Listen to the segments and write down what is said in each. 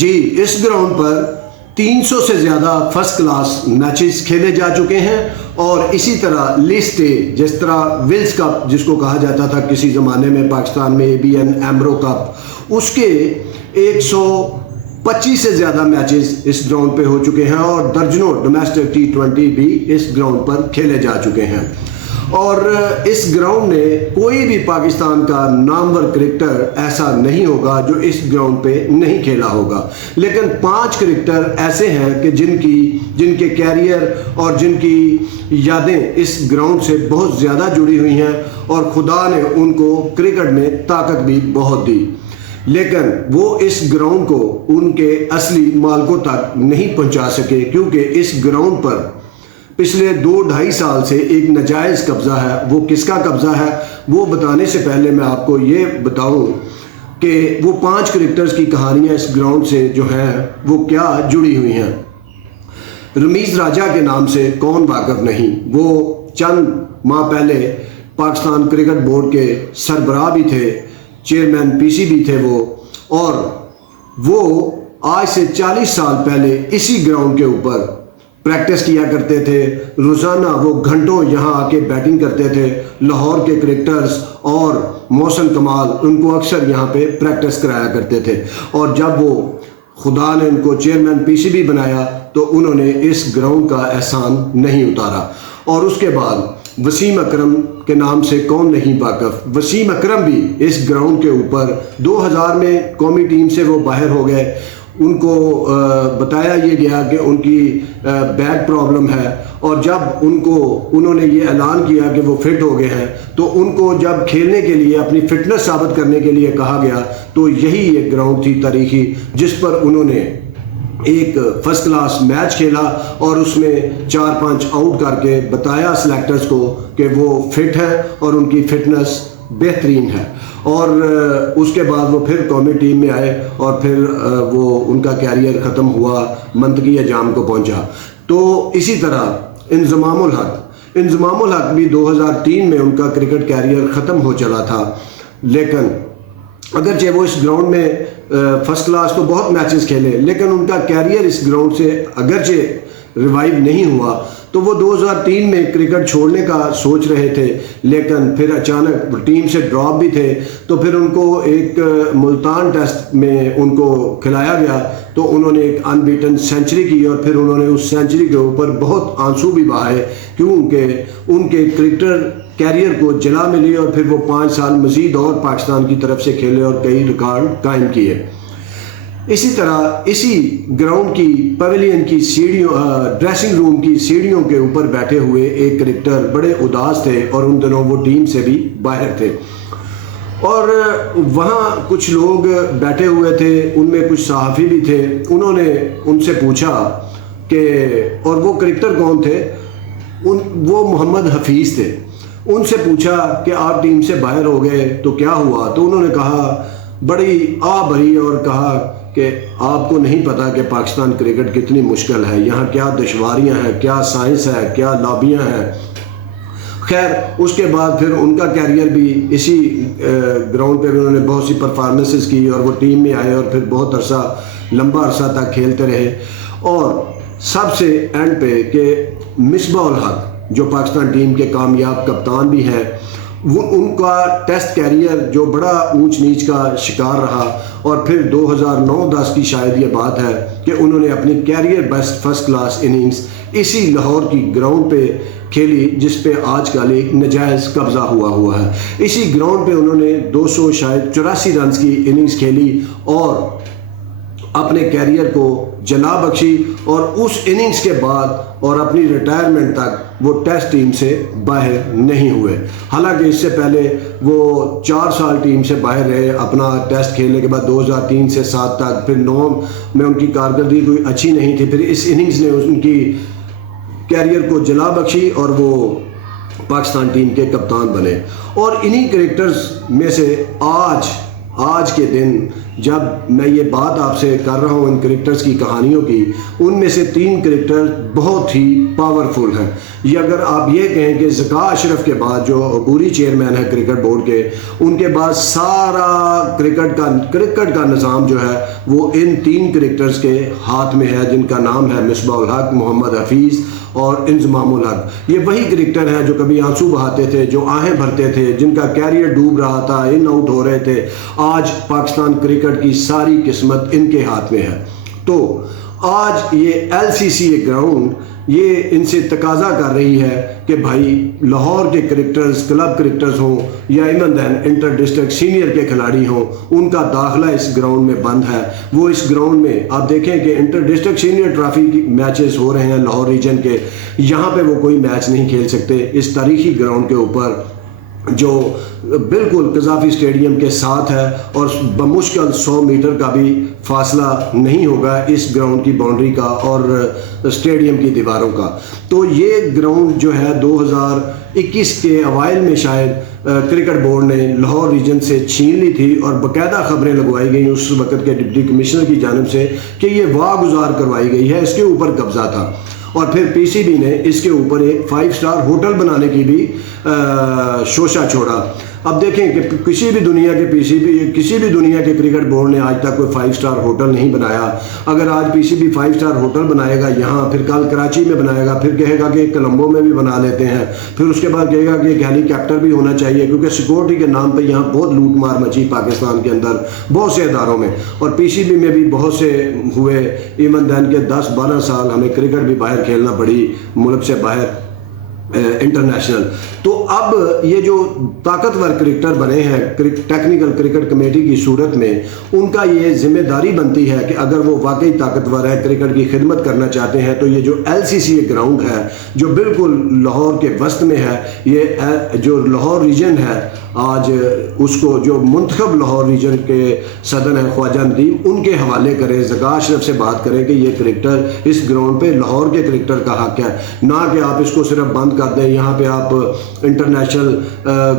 جی اس ground پر 300 سے زیادہ first class matches کھیلے جا چکے ہیں اور اسی طرح لسٹ جس طرح ولز کپ جس کو کہا جاتا تھا کسی زمانے میں پاکستان میں ABN ایمرو کپ، اس کے 125 سے زیادہ میچز اس گراؤنڈ پہ ہو چکے ہیں اور درجنوں ڈومیسٹک T20 بھی اس گراؤنڈ پر کھیلے جا چکے ہیں۔ اور اس گراؤنڈ میں کوئی بھی پاکستان کا نامور کرکٹر ایسا نہیں ہوگا جو اس گراؤنڈ پہ نہیں کھیلا ہوگا، لیکن 5 کرکٹر ایسے ہیں کہ جن کے کیریئر اور جن کی یادیں اس گراؤنڈ سے بہت زیادہ جڑی ہوئی ہیں اور خدا نے ان کو کرکٹ میں طاقت بھی بہت دی، لیکن وہ اس گراؤنڈ کو ان کے اصلی مالکوں تک نہیں پہنچا سکے، کیونکہ اس گراؤنڈ پر پچھلے 2-2.5 سال سے ایک ناجائز قبضہ ہے۔ وہ کس کا قبضہ ہے وہ بتانے سے پہلے میں آپ کو یہ بتاؤں کہ وہ 5 کرکٹرز کی کہانیاں اس گراؤنڈ سے جو ہیں وہ کیا جڑی ہوئی ہیں۔ رمیز راجہ کے نام سے کون واقف نہیں، وہ چند ماہ پہلے پاکستان کرکٹ بورڈ کے سربراہ بھی تھے، چیئرمین PC بھی تھے اور وہ آج سے 40 سال پہلے اسی گراؤنڈ کے اوپر پریکٹس کیا کرتے تھے۔ روزانہ وہ گھنٹوں یہاں آ کے بیٹنگ کرتے تھے۔ لاہور کے کرکٹرز اور محسن کمال ان کو اکثر یہاں پہ پریکٹس کرایا کرتے تھے، اور جب وہ خدا نے ان کو چیئرمین PC بھی بنایا تو انہوں نے اس گراؤنڈ کا احسان نہیں اتارا۔ اور اس کے بعد وسیم اکرم کے نام سے کون نہیں واقف، وسیم اکرم بھی اس گراؤنڈ کے اوپر 2000 میں قومی ٹیم سے وہ باہر ہو گئے۔ ان کو بتایا یہ گیا کہ ان کی بیک پرابلم ہے، اور جب انہوں نے یہ اعلان کیا کہ وہ فٹ ہو گئے ہیں تو ان کو جب کھیلنے کے لیے اپنی فٹنس ثابت کرنے کے لیے کہا گیا تو یہی ایک گراؤنڈ تھی تاریخی جس پر انہوں نے ایک فرسٹ کلاس میچ کھیلا اور اس میں 4-5 آؤٹ کر کے بتایا سلیکٹرز کو کہ وہ فٹ ہے اور ان کی فٹنس بہترین ہے، اور اس کے بعد وہ پھر قومی ٹیم میں آئے اور پھر وہ ان کا کیریئر ختم ہوا، منطقی انجام کو پہنچا۔ تو اسی طرح انضمام الحق بھی 2003 میں ان کا کرکٹ کیریئر ختم ہو چلا تھا، لیکن اگرچہ وہ اس گراؤنڈ میں فرسٹ کلاس تو بہت میچز کھیلے، لیکن ان کا کیریئر اس گراؤنڈ سے اگرچہ ریوائیو نہیں ہوا تو وہ 2003 میں کرکٹ چھوڑنے کا سوچ رہے تھے، لیکن پھر اچانک ٹیم سے ڈراپ بھی تھے تو پھر ان کو ایک ملتان ٹیسٹ میں ان کو کھلایا گیا تو انہوں نے ایک ان بیٹن سینچری کی، اور پھر انہوں نے اس سینچری کے اوپر بہت آنسو بھی بہائے کیونکہ ان کے کرکٹر کیریئر کو جلا ملی، اور پھر وہ 5 سال مزید اور پاکستان کی طرف سے کھیلے اور کئی ریکارڈ قائم کیے۔ اسی طرح اسی گراؤنڈ کی پیویلین کی سیڑھیوں ڈریسنگ روم کی سیڑھیوں کے اوپر بیٹھے ہوئے ایک کرکٹر بڑے اداس تھے، اور ان دنوں وہ ٹیم سے بھی باہر تھے، اور وہاں کچھ لوگ بیٹھے ہوئے تھے، ان میں کچھ صحافی بھی تھے۔ انہوں نے ان سے پوچھا کہ، اور وہ کرکٹر کون تھے، وہ محمد حفیظ تھے۔ ان سے پوچھا کہ آپ ٹیم سے باہر ہو گئے تو کیا ہوا، تو انہوں نے کہا بڑی بھری اور کہا کہ آپ کو نہیں پتا کہ پاکستان کرکٹ کتنی مشکل ہے، یہاں کیا دشواریاں ہیں، کیا سائنس ہے، کیا لابیاں ہیں۔ خیر اس کے بعد پھر ان کا کیریئر بھی اسی گراؤنڈ پہ بھی انہوں نے بہت سی پرفارمنسز کی اور وہ ٹیم میں آئے اور پھر بہت لمبا عرصہ تک کھیلتے رہے۔ اور سب سے اینڈ پہ کہ مصباح الحق جو پاکستان ٹیم کے کامیاب کپتان بھی ہیں، وہ ان کا ٹیسٹ کیریئر جو بڑا اونچ نیچ کا شکار رہا، اور پھر 2009-10 کی شاید یہ بات ہے کہ انہوں نے اپنی career best first class innings اسی لاہور کی گراؤنڈ پہ کھیلی جس پہ آج کل ایک ناجائز قبضہ ہوا ہے۔ اسی گراؤنڈ پہ انہوں نے 284 رنز کی اننگز کھیلی اور اپنے کیریئر کو جلا بخشی، اور اس اننگز کے بعد اور اپنی ریٹائرمنٹ تک وہ ٹیسٹ ٹیم سے باہر نہیں ہوئے، حالانکہ اس سے پہلے وہ 4 سال ٹیم سے باہر رہے اپنا ٹیسٹ کھیلنے کے بعد 2003 سے 7 تک۔ پھر 9 میں ان کی کارکردگی کوئی اچھی نہیں تھی، پھر اس اننگز نے ان کی کیریئر کو جلا بخشی اور وہ پاکستان ٹیم کے کپتان بنے۔ اور انہی کرکٹرز میں سے آج کے دن جب میں یہ بات آپ سے کر رہا ہوں ان کرکٹرز کی کہانیوں کی، ان میں سے 3 کرکٹر بہت ہی پاورفل ہیں. یہ اگر آپ یہ کہیں کہ ذکا اشرف کے بعد جو عبوری چیئرمین ہے کرکٹ بورڈ کے، ان کے بعد سارا کرکٹ کا نظام جو ہے وہ ان 3 کرکٹرز کے ہاتھ میں ہے، جن کا نام ہے مصباح الحق، محمد حفیظ اور انضمام الحق. یہ وہی کرکٹر ہیں جو کبھی آنسو بہاتے تھے، جو آہیں بھرتے تھے، جن کا کیریئر ڈوب رہا تھا، ان آؤٹ ہو رہے تھے. آج پاکستان کرکٹ کی ساری قسمت ان کے ہاتھ میں ہے. تو آج یہ LCCA گراؤنڈ یہ ان سے تقاضا کر رہی ہے کہ بھائی لاہور کے کرکٹرز، کلب کرکٹرز ہوں یا even then inter district senior کے کھلاڑی ہوں، ان کا داخلہ اس گراؤنڈ میں بند ہے. وہ اس گراؤنڈ میں آپ دیکھیں کہ انٹر ڈسٹرکٹ سینئر ٹرافی کی میچز ہو رہے ہیں لاہور ریجن کے، یہاں پہ وہ کوئی میچ نہیں کھیل سکتے اس تاریخی گراؤنڈ کے اوپر جو بالکل قذافی اسٹیڈیم کے ساتھ ہے، اور بمشکل 100 میٹر کا بھی فاصلہ نہیں ہوگا اس گراؤنڈ کی باؤنڈری کا اور اسٹیڈیم کی دیواروں کا. تو یہ گراؤنڈ جو ہے 2021 کے اوائل میں شاید کرکٹ بورڈ نے لاہور ریجن سے چھین لی تھی، اور باقاعدہ خبریں لگوائی گئیں اس وقت کے ڈپٹی کمشنر کی جانب سے کہ یہ واگزار کروائی گئی ہے، اس کے اوپر قبضہ تھا. اور پھر PCB نے اس کے اوپر ایک 5 اسٹار ہوٹل بنانے کی بھی شوشہ چھوڑا. اب دیکھیں کہ کسی بھی دنیا کے کرکٹ بورڈ نے آج تک کوئی 5 اسٹار ہوٹل نہیں بنایا. اگر آج PCB 5 اسٹار ہوٹل بنائے گا یہاں، پھر کل کراچی میں بنائے گا، پھر کہے گا کہ کولمبو میں بھی بنا لیتے ہیں، پھر اس کے بعد کہے گا کہ ایک ہیلی کاپٹر بھی ہونا چاہیے، کیونکہ سیکورٹی کے نام پہ یہاں بہت لوٹ مار مچی پاکستان کے اندر بہت سے اداروں میں، اور PCB میں بھی بہت سے ہوئے. ایون دین کے 10-12 سال ہمیں کرکٹ بھی باہر کھیلنا پڑی، ملک سے باہر انٹرنیشنل. تو اب یہ جو طاقتور کرکٹر بنے ہیں ٹیکنیکل کرکٹ کمیٹی کی صورت میں، ان کا یہ ذمہ داری بنتی ہے کہ اگر وہ واقعی طاقتور ہے، کرکٹ کی خدمت کرنا چاہتے ہیں، تو یہ جو LCCA گراؤنڈ ہے جو بالکل لاہور کے وسط میں ہے، یہ جو لاہور ریجن ہے آج اس کو جو منتخب لاہور ریجن کے صدر ہیں خواجہ ندیم، ان کے حوالے کریں، ذکا اشرف سے بات کریں کہ یہ کرکٹر اس گراؤنڈ پہ لاہور کے کرکٹر کا حق ہے، نہ کہ آپ اس کو صرف بند کر دیں. یہاں پہ آپ انٹرنیشنل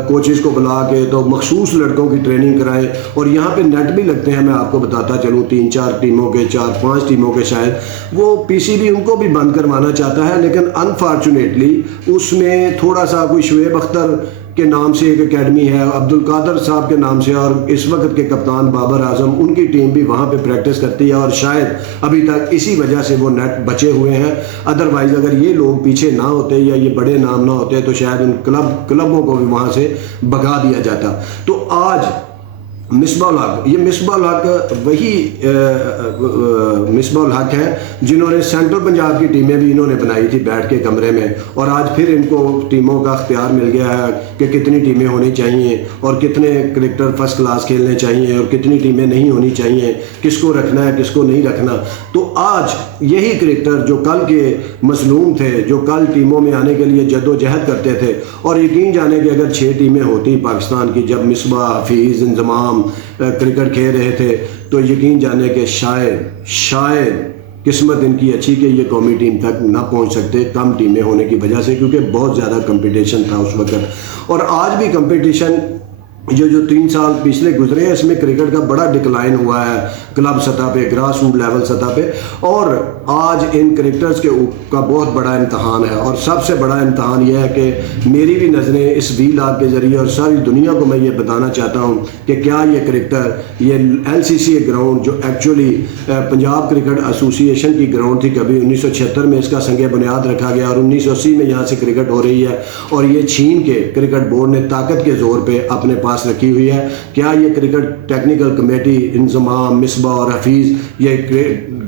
کوچز کو بلا کے تو مخصوص لڑکوں کی ٹریننگ کرائیں، اور یہاں پہ نیٹ بھی لگتے ہیں. میں آپ کو بتاتا چلوں 3-4 ٹیموں کے، 4-5 ٹیموں کے شاید وہ PCB ان کو بھی بند کروانا چاہتا ہے، لیکن انفارچونیٹلی اس میں تھوڑا سا کوئی شعیب اختر کے نام سے ایک اکیڈمی ہے، عبد القادر صاحب کے نام سے، اور اس وقت کے کپتان بابر اعظم، ان کی ٹیم بھی وہاں پہ پریکٹس کرتی ہے، اور شاید ابھی تک اسی وجہ سے وہ نیٹ بچے ہوئے ہیں. ادروائز اگر یہ لوگ پیچھے نہ ہوتے یا یہ بڑے نام نہ ہوتے تو شاید ان کلبوں کو بھی وہاں سے بھگا دیا جاتا. تو آج مصباح الحق، یہ مصباح الحق وہی مصباح الحق ہیں جنہوں نے سینٹرل پنجاب کی ٹیمیں بھی انہوں نے بنائی تھی بیٹھ کے کمرے میں، اور آج پھر ان کو ٹیموں کا اختیار مل گیا ہے کہ کتنی ٹیمیں ہونی چاہیے، اور کتنے کرکٹر فرسٹ کلاس کھیلنے چاہیے، اور کتنی ٹیمیں نہیں ہونی چاہیے، کس کو رکھنا ہے کس کو نہیں رکھنا. تو آج یہی کرکٹر جو کل کے مظلوم تھے، جو کل ٹیموں میں آنے کے لیے جد و جہد کرتے تھے، اور یقین جانے کہ اگر 6 ٹیمیں ہوتی پاکستان کی جب مصباح، حفیظ، انضمام کرکٹ کھیل رہے تھے، تو یقین جانے کہ شاید قسمت ان کی اچھی کہ یہ قومی ٹیم تک نہ پہنچ سکتے، کم ٹیمیں ہونے کی وجہ سے، کیونکہ بہت زیادہ کمپٹیشن تھا اس وقت. اور آج بھی کمپٹیشن جو 3 سال پچھلے گزرے ہیں، اس میں کرکٹ کا بڑا ڈکلائن ہوا ہے کلب سطح پہ، گراس روٹ لیول سطح پہ. اور آج ان کرکٹرز کا بہت بڑا امتحان ہے، اور سب سے بڑا امتحان یہ ہے کہ میری بھی نظریں اس ویلاگ کے ذریعے اور ساری دنیا کو میں یہ بتانا چاہتا ہوں کہ کیا یہ کرکٹر، یہ LCCA گراؤنڈ جو ایکچولی پنجاب کرکٹ ایسوسی ایشن کی گراؤنڈ تھی، کبھی 1976 میں اس کا سنگ بنیاد رکھا گیا، اور 1980 میں یہاں سے کرکٹ ہو رہی ہے، اور یہ چھین کے کرکٹ بورڈ نے طاقت کے زور پہ اپنے پاس رکھی ہوئی ہے. کیا یہ کرکٹ ٹیکنیکل کمیٹی، انضمام، مصباح اور حفیظ یہ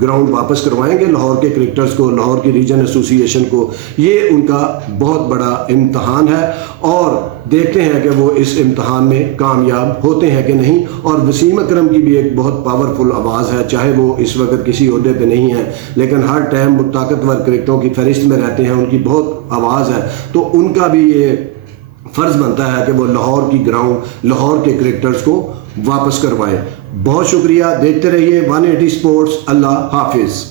گراؤنڈ واپس کروائیں گے لاہور کے کرکٹرز کو، لاہور کی ریجن ایسوسی ایشن کو؟ یہ ان کا بہت بڑا امتحان ہے، اور دیکھتے ہیں کہ وہ اس امتحان میں کامیاب ہوتے ہیں کہ نہیں. اور وسیم اکرم کی بھی ایک بہت پاورفل آواز ہے، چاہے وہ اس وقت کسی عہدے پہ نہیں ہے، لیکن ہر ٹائم طاقتور کرکٹوں کی فہرست میں رہتے ہیں، ان کی بہت آواز ہے. تو ان کا بھی یہ فرض بنتا ہے کہ وہ لاہور کی گراؤنڈ، لاہور کے کرکٹرز کو واپس کروائے. بہت شکریہ، دیکھتے رہیے 180 اسپورٹس. اللہ حافظ.